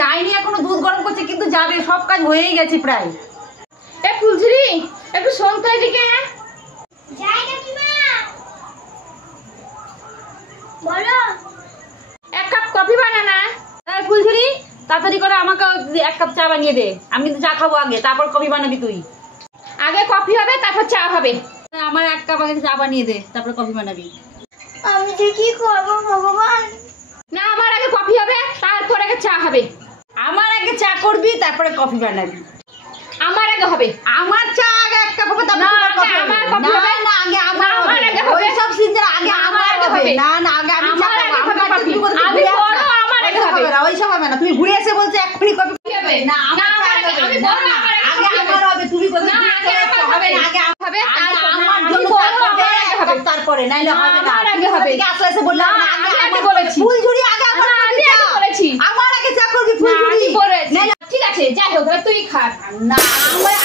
যায়নি এখনো, দুধ গরম করছে কিন্তু যাবে, সব কাজ হয়েই গেছে প্রায়। এ ফুলঝুরি একটু শোন তো এদিকে। যাই কাকিমা, বলো। এক কাপ কফি বানা না। ফুলঝুরি তাড়াতাড়ি করে আমাকে 1 কাপ চা বানিয়ে দে, আমি কিন্তু চা খাবো আগে, তারপর কফি বানাবি তুই। আগে কফি হবে তারপর চা হবে। আমার 1 কাপ আগে চা বানিয়ে দে, তারপর কফি বানাবি। আমি যে কি করবো ভগবান। না, আমার আগে কফি হবে তারপর আগে চা হবে। আমার আগে চা করবি তারপরে কফি বানাবি। আমার আগে হবে। আমার চা আগে 1 কাপ হবে, তারপর না, কফি আমার হবে। কফি হবে। না আগে আমার না, আমার হবে। আগে হবে। ওই সব সিনদের আগে না, আমার আগে হবে। হবে। না না, আগে আমি চা আমার খাবো। আগে হবে আমার কফি। তুমি কোথায় আমি ঘুরে আসছো? বড়, আমার আগে ওইসব হবে। না, ওইসব হবে না। তুমি ঘুরে এসে বলছো এক্ষুনি কফি হবে। না, না, আমার চা আমার আগে, হবে। আমি না, বড়, না, আমার আগে আগে আমার হবে। তুমি কোথায় না, ঘুরে আগে এসে আমার হবে না, হবে। আগে হবে, আগে তারপর আমার আমি জন্য বড়, চা করবে, আমার আগে 1 হবে। কাপ তারপরে, নাইলে না, হবে না। আমার আগে তুমি হবে। কোথা থেকে আসলে এসে বললাম না, না, আমি আগে আমার বলেছি। ফুলঝুরি আগে আমার না, করবি আমি চা। আগে বলেছি। আমার আগে চা করবি না, ফুলঝুরি। আমি বলেছি। নাইলে ঠিক আছে, যাই হোক, এবার তুই খা। না, আমার